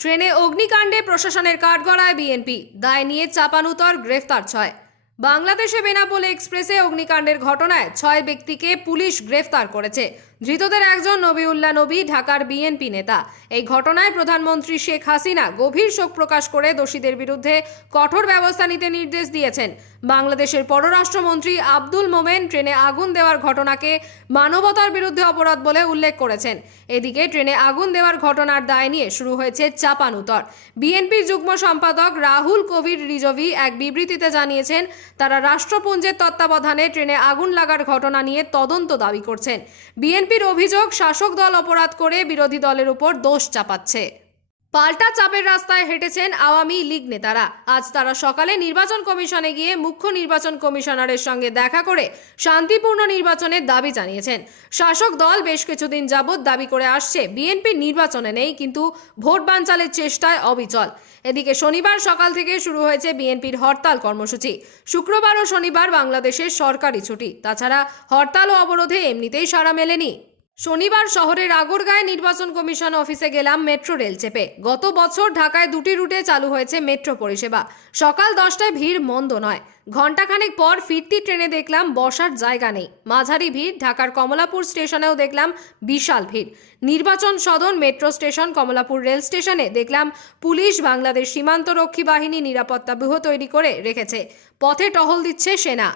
ট্রেনে অগ্নিকাণ্ডে প্রশাসনের কাঠগড়ায় বিএনপি। দায় নিয়ে চাপানুতর গ্রেফতার ছয়। বাংলাদেশে বেনাপোল এক্সপ্রেসে অগ্নিকাণ্ডের ঘটনায় ছয় ব্যক্তিকে পুলিশ গ্রেফতার করেছে। ধৃতদের একজন নবিউল্লাহ নবী, ঢাকার বিএনপি নেতা। এই ঘটনায় প্রধানমন্ত্রী শেখ হাসিনা গভীর শোক প্রকাশ করে দোষীদের বিরুদ্ধে কঠোর ব্যবস্থা নিতে নির্দেশ দিয়েছেন। বাংলাদেশের পররাষ্ট্রমন্ত্রী আব্দুল মোমেন ট্রেনে আগুন দেওয়ার ঘটনাকে মানবতার বিরুদ্ধে অপরাধ বলে উল্লেখ করেছেন। এদিকে ট্রেনে আগুন দেওয়ার ঘটনার দায় নিয়ে শুরু হয়েছে চাপানুতর। বিএনপির যুগ্ম সম্পাদক রাহুল কবির রিজভি এক বিবৃতিতে জানিয়েছেন, তারা রাষ্ট্রপুঞ্জের তত্ত্বাবধানে ট্রেনে আগুন লাগার ঘটনা নিয়ে তদন্ত দাবি করছেন। বিএনপির অভিযোগ শাসক দল অপরাধ করে বিরোধী দলের উপর দোষ চাপাচ্ছে। পাল্টা চাপের রাস্তায় হেঁটেছেন আওয়ামী লীগ নেতারা। আজ তারা সকালে নির্বাচন কমিশনে গিয়ে মুখ্য নির্বাচন কমিশনারের সঙ্গে দেখা করে শান্তিপূর্ণ নির্বাচনের দাবি জানিয়েছেন। শাসক দল বেশ কিছুদিন যাবৎ দাবি করে আসছে, বিএনপি নির্বাচনে নেই কিন্তু ভোট বানচালের চেষ্টায় অবিচল। এদিকে শনিবার সকাল থেকে শুরু হয়েছে বিএনপির হরতাল কর্মসূচি। শুক্রবার ও শনিবার বাংলাদেশের সরকারি ছুটি। তাছাড়া হরতাল ও অবরোধে এমনিতেই সাড়া মেলেনি। শনিবার শহরের আগরগাঁয় নির্বাচন কমিশন অফিসে গেলাম মেট্রো রেল চেপে। গত বছর ঢাকায় দুটি রুটে চালু হয়েছে মেট্রো পরিষেবা। সকাল দশটায় ভিড় মন্দ নয়। ঘণ্টাখানেক পর ফিরতি ট্রেনে দেখলাম বসার জায়গা নেই। মাঝারি ভিড়, ঢাকার কমলাপুর স্টেশনেও দেখলাম বিশাল ভিড়। নির্বাচন সদন মেট্রো স্টেশন, কমলাপুর রেল স্টেশনে দেখলাম পুলিশ, বাংলাদেশ সীমান্তরক্ষী বাহিনী নিরাপত্তা ব্যূহ তৈরি করে রেখেছে। পথে টহল দিচ্ছে সেনা।